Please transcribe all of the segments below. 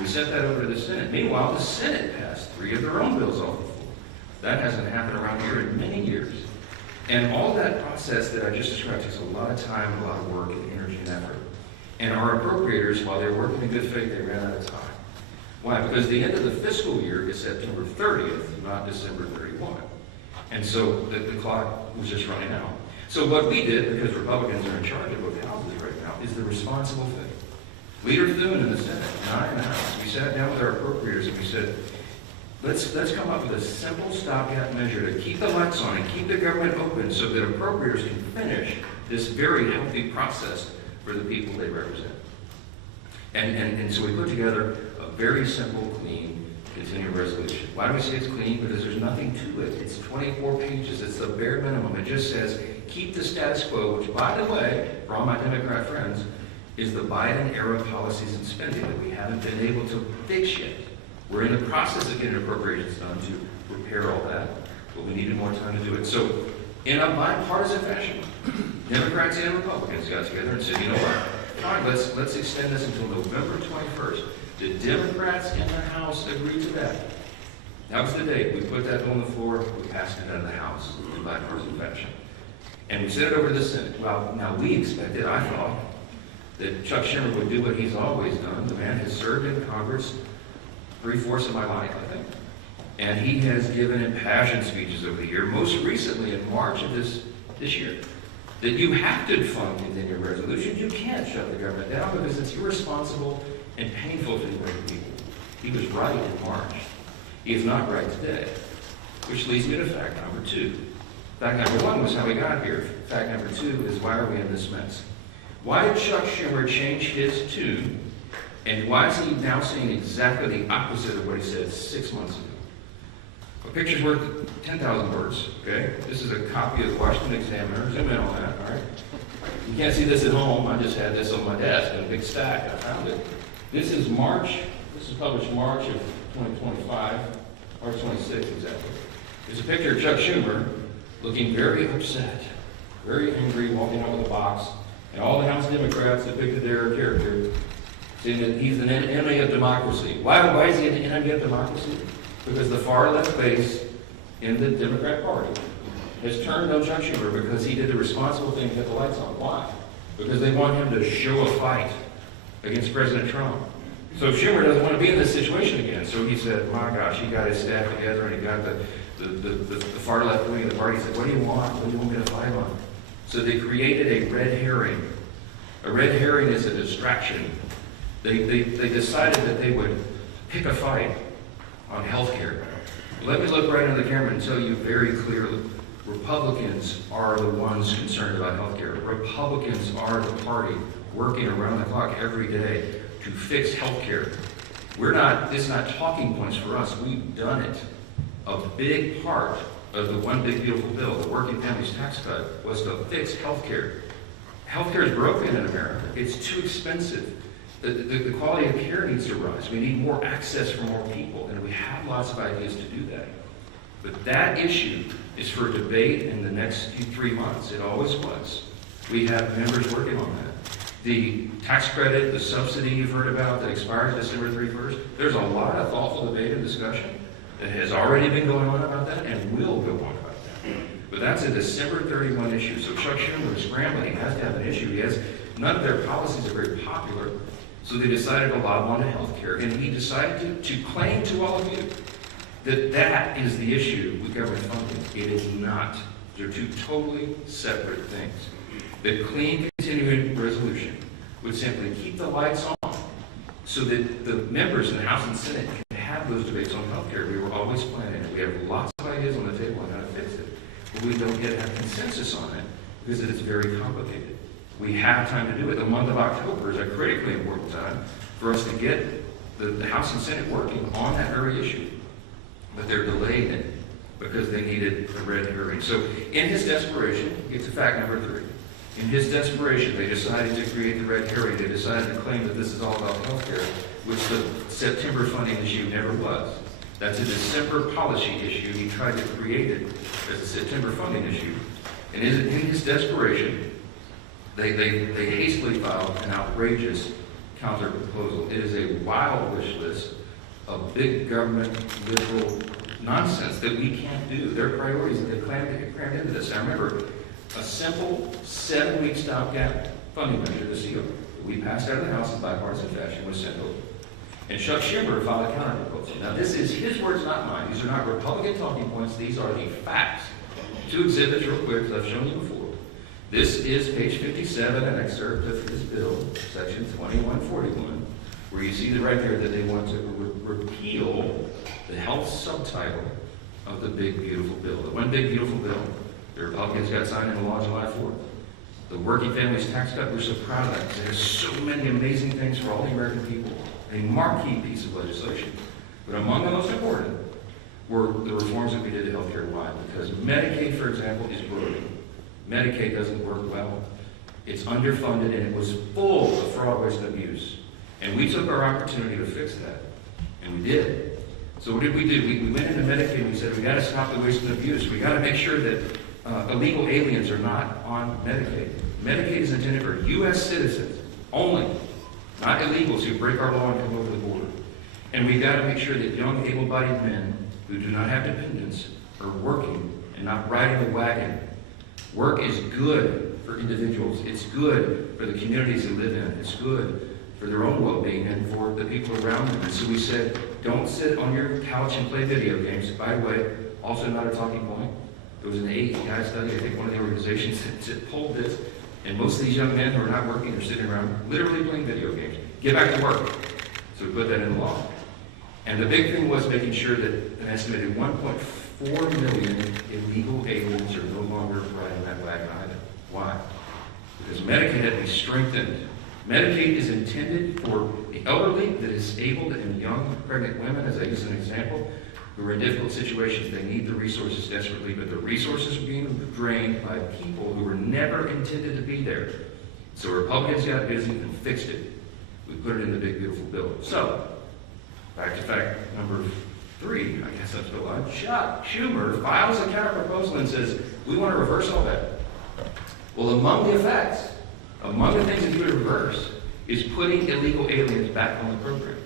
We sent that over to the Senate. Meanwhile, the Senate passed 3 of their own bills off the floor. That hasn't happened around here in many years. And all that process that I just described takes a lot of time, a lot of work, and energy and effort. And our appropriators, while they were working in good faith, they ran out of time. Why? Because the end of the fiscal year is September 30th, not December 31. And so the clock was just running out. So what we did, because Republicans are in charge of both houses right now, is the responsible thing. Leader Thune in the Senate and I in the House, we sat down with our appropriators and we said, let's come up with a simple stopgap measure to keep the lights on and keep the government open so that appropriators can finish this very healthy process for the people they represent. And so we put together a very simple, clean, continuing resolution. Why do we say it's clean? Because there's nothing to it. It's 24 pages. It's the bare minimum. It just says, keep the status quo, which, by the way, for all my Democrat friends, is the Biden-era policies and spending that we haven't been able to fix yet. We're in the process of getting appropriations done to repair all that, but we needed more time to do it. So in a bipartisan fashion, Democrats and Republicans got together and said, you know what, fine, let's extend this until November 21st. The Democrats in the House agreed to that. That was the date. We put that on the floor, we passed it out of the House in bipartisan fashion. And we sent it over to the Senate. Well, now we expected, I thought, that Chuck Schumer would do what he's always done. The man has served in Congress 3/4 of my life, I think. And he has given impassioned speeches over the year, most recently in March of this year, that you have to fund continuing resolutions. You can't shut the government down because it's irresponsible and painful to the American people. He was right in March. He is not right today, which leads me to fact number 2. Fact number 1 was how we got here. Fact number 2 is why are we in this mess? Why did Chuck Schumer change his tune, and why is he now saying exactly the opposite of what he said 6 months ago? A picture's worth 10,000 words, okay? This is a copy of the Washington Examiner. Zoom in on that, all right? You can't see this at home. I just had this on my desk in a big stack. I found it. This is March. This is published March of 2025, March 26th exactly. There's a picture of Chuck Schumer looking very upset, very angry, walking out with a box. And all the House Democrats depicted their character, saying that he's an enemy of democracy. Why is he an enemy of democracy? Because the far left base in the Democrat Party has turned on Chuck Schumer because he did the responsible thing to get the lights on. Why? Because they want him to show a fight against President Trump. So Schumer doesn't want to be in this situation again. So he said, my gosh, he got his staff together and he got the far left wing of the party. He said, what do you want? What do you want me to fight on? So they created a red herring. A red herring is a distraction. They decided that they would pick a fight on health care. Let me look right into the camera and tell you very clearly, Republicans are the ones concerned about health care. Republicans are the party working around the clock every day to fix health care. It's not talking points for us. We've done it. A big part of the One Big Beautiful Bill, the Working Families Tax Cut, was to fix health care. Health care is broken in America. It's too expensive. The quality of care needs to rise. We need more access for more people, and we have lots of ideas to do that. But that issue is for debate in the next 3 months. It always was. We have members working on that. The tax credit, the subsidy you've heard about that expires December 31st, there's a lot of thoughtful debate and discussion that has already been going on about that and will go on about that. But that's a December 31 issue. So Chuck Schumer is scrambling. He has to have an issue. None of their policies are very popular. So they decided to lob onto health care. And he decided to claim to all of you that is the issue with government funding. It is not. They're two totally separate things. The clean continuing resolution would simply keep the lights on so that the members in the House and Senate can have those debates on health care. We were always planning it. We have lots of ideas on the table on how to fix it. But we don't yet have consensus on it because it is very complicated. We have time to do it. The month of October is a critically important time for us to get the House and Senate working on that very issue. But they're delaying it because they needed the red herring. So in his desperation, get to fact number 3. In his desperation, they decided to create the red herring. They decided to claim that this is all about health care, which the September funding issue never was. That's a December policy issue. He tried to create it as a September funding issue. And in his desperation, they hastily filed an outrageous counter proposal. It is a wild wish list of big government liberal nonsense that we can't do. Their priorities that they crammed into this. I remember a simple 7-week stopgap funding measure, the CO, that we passed out of the House in bipartisan fashion, was sent over. And Chuck Schumer filed a counter proposal. Now this is his words, not mine. These are not Republican talking points. These are the facts. 2 exhibits real quick, as I've shown you before. This is page 57, an excerpt of his bill, section 2141, where you see right there that they want to repeal the health subtitle of the big, beautiful bill. The one big, beautiful bill, the Republicans got signed into law July 4th. The working families tax cut, we're so proud of that. There's so many amazing things for all the American people. A marquee piece of legislation. But among the most important were the reforms that we did to healthcare wide. Because Medicaid, for example, is broken. Medicaid doesn't work well. It's underfunded, and it was full of fraud, waste, and abuse. And we took our opportunity to fix that. And we did. So what did we do? We went into Medicaid and we said, we got to stop the waste and abuse. We got to make sure that illegal aliens are not on Medicaid. Medicaid is intended for U.S. citizens only, not illegals who break our law and come over the border. And we got to make sure that young, able-bodied men who do not have dependents are working and not riding the wagon. Work is good for individuals. It's good for the communities they live in. It's good for their own well-being and for the people around them. And so we said, don't sit on your couch and play video games. By the way, also not a talking point. There was an AEI study, I think one of the organizations that polled this, and most of these young men who are not working are sitting around literally playing video games. Get back to work. So we put that in the law. And the big thing was making sure that an estimated 1.4 million illegal aliens are no longer riding that wagon either. Why? Because Medicaid had to be strengthened. Medicaid is intended for the elderly, the disabled, and young pregnant women, as I use an example, who are in difficult situations. They need the resources desperately, but the resources are being drained by people who were never intended to be there. So Republicans got busy and fixed it. We put it in the big, beautiful bill. So, back to fact number 3, I guess that's the line. Chuck Schumer files a counter proposal and says, we want to reverse all that. Well, among the effects, among the things that he would reverse, is putting illegal aliens back on the program.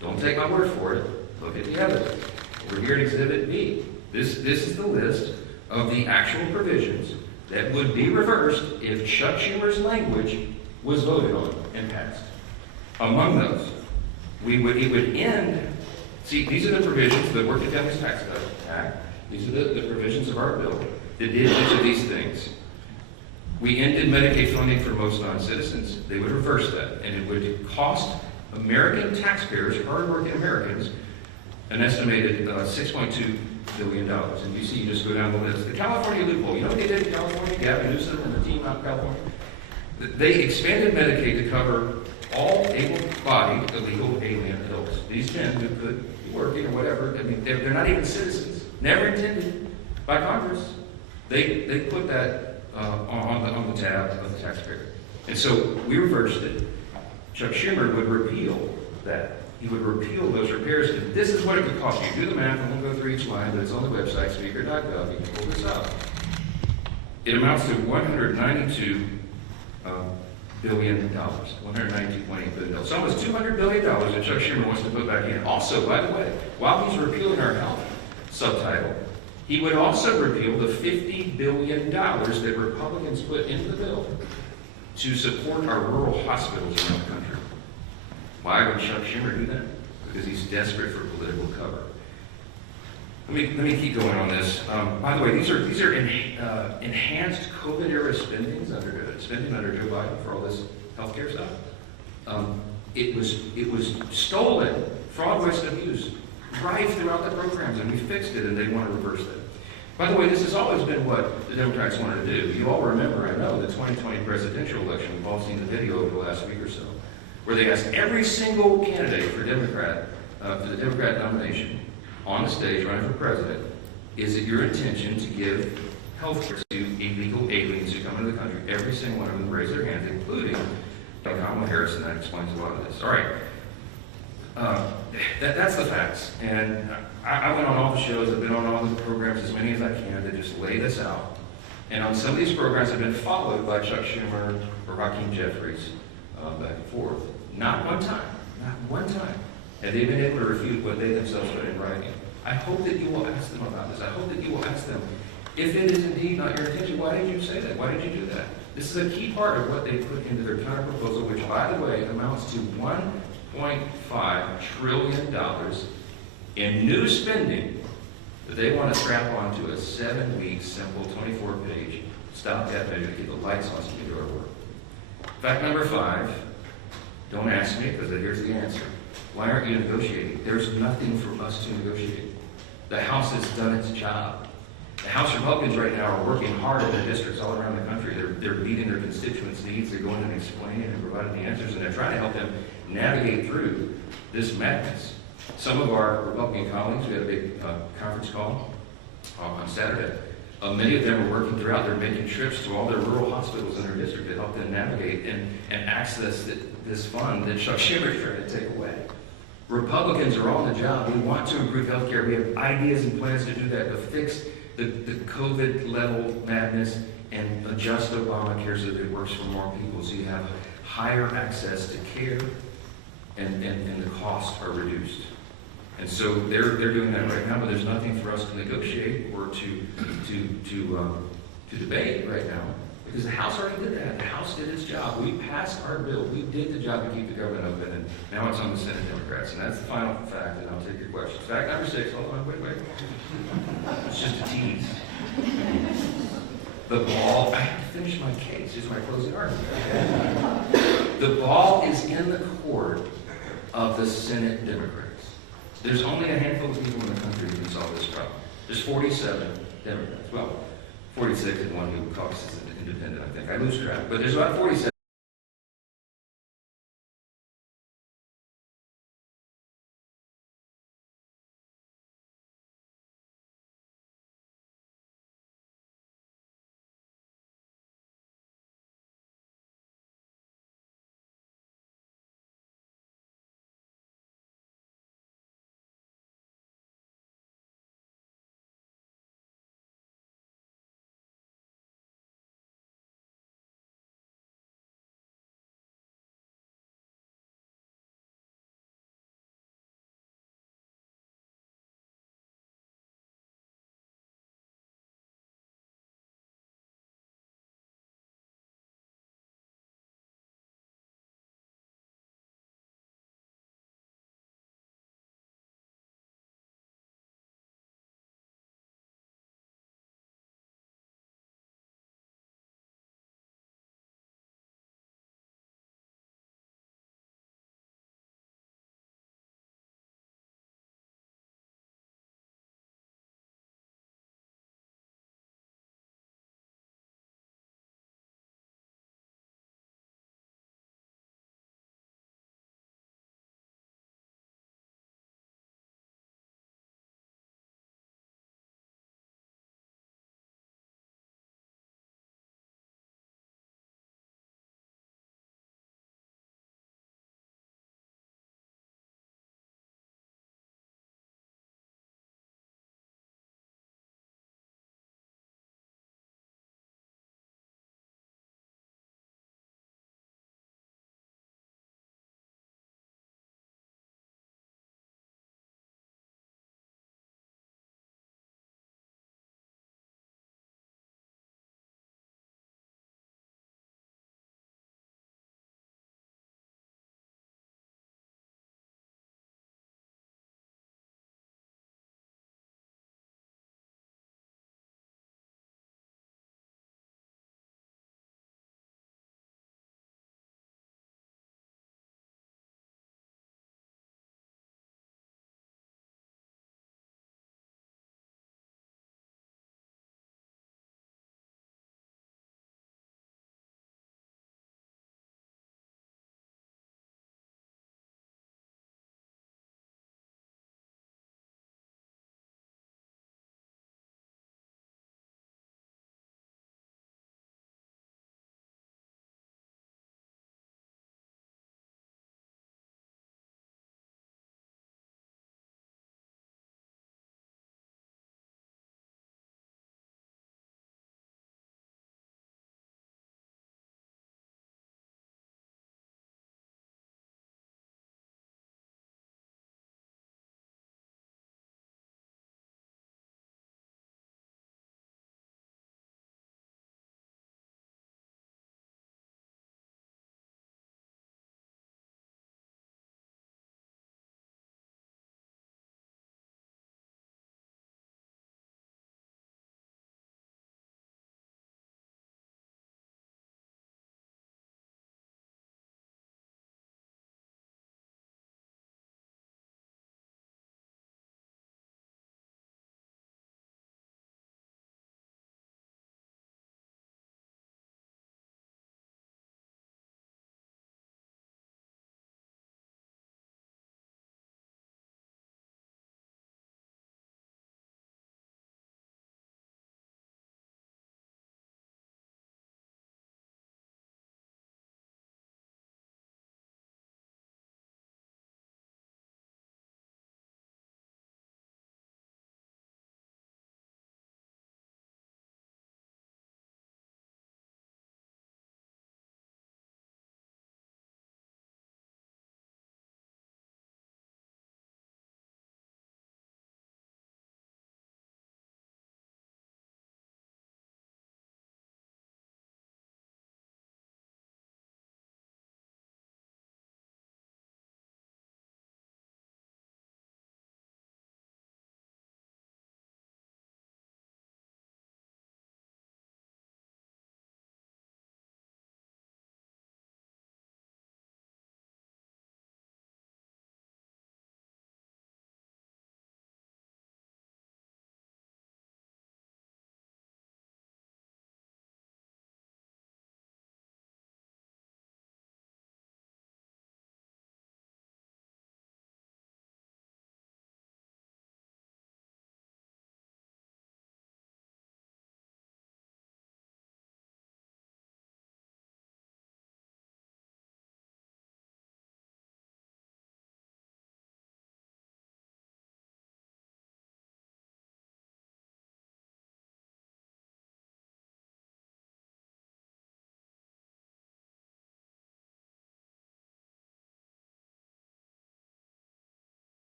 Don't take my word for it. Look at the evidence. We're here at Exhibit B. This is the list of the actual provisions that would be reversed if Chuck Schumer's language was voted on and passed. Among those, it would end. See, these are the provisions, the Working Families Tax Cut Act. These are the provisions of our bill that did each of these things. We ended Medicaid funding for most non-citizens. They would reverse that, and it would cost American taxpayers, hard-working Americans, an estimated $6.2 billion. And you see, you just go down the list. The California loophole, you know what they did in California? Gavin Newsom and the team out in California? They expanded Medicaid to cover all able-bodied illegal alien adults. These men who could be working or whatever, I mean, they're not even citizens. Never intended by Congress. They put that on the tab of the taxpayer. And so we reversed it. Chuck Schumer would repeal that. He would repeal those repairs. And this is what it would cost you. Do the math. I won't go through each line, but it's on the website, speaker.gov. You can pull this up. It amounts to $192 billion. $192.8 billion. So almost $200 billion that Chuck Schumer wants to put back in. Also, by the way, while he's repealing our health subtitle, he would also repeal the $50 billion that Republicans put into the bill to support our rural hospitals around the country. Why would Chuck Schumer do that? Because he's desperate for political cover. Let me keep going on this. By the way, these are enhanced COVID-era spending under Joe Biden for all this healthcare stuff. It was stolen, fraud, waste, and abuse, rife throughout the programs, and we fixed it, and they want to reverse that. By the way, this has always been what the Democrats wanted to do. You all remember, I know, the 2020 presidential election. We've all seen the video over the last week or so, where they asked every single candidate for the Democrat nomination on the stage running for president, is it your intention to give health care to illegal aliens who come into the country? Every single one of them raised their hands, including Kamala Harris, and that explains a lot of this. All right. That's the facts. And I went on all the shows, I've been on all the programs, as many as I can, to just lay this out. And on some of these programs, I've been followed by Chuck Schumer or Hakeem Jeffries back and forth. Not one time. Not one time have they been able to refute what they themselves put in writing. I hope that you will ask them about this. I hope that you will ask them, if it is indeed not your intention, why did you say that? Why did you do that? This is a key part of what they put into their counterproposal, which, by the way, amounts to $1.5 trillion in new spending that they want to strap onto a 7-week, simple, 24-page stopgap measure to keep the lights on so you can do our work. Fact number 5, don't ask me, because here's the answer. Why aren't you negotiating? There's nothing for us to negotiate. The House has done its job. The House Republicans right now are working hard in their districts all around the country. They're meeting their constituents' needs. They're going and explaining and providing the answers, and they're trying to help them navigate through this madness. Some of our Republican colleagues, we had a big conference call on Saturday. Many of them are working throughout. They're making trips to all their rural hospitals in their district to help them navigate and access this fund that Chuck Schumer's trying to take away. Republicans are on the job. We want to improve health care. We have ideas and plans to do that, to fix the COVID level madness and adjust Obamacare so that it works for more people, so you have higher access to care and the costs are reduced. And so they're doing that right now, but there's nothing for us to negotiate or to debate right now, because the House already did that. The House did its job. We passed our bill. We did the job to keep the government open, and now it's on the Senate Democrats. And that's the final fact, and I'll take your questions. Fact number 6, hold on, wait. It's just a tease. The ball, I have to finish my case. Here's my closing argument. The ball is in the court of the Senate Democrats. There's only a handful of people in the country who can solve this problem. There's 47 Democrats. Well, 46 and one who caucuses independent, I think. I lose track. But there's about 47.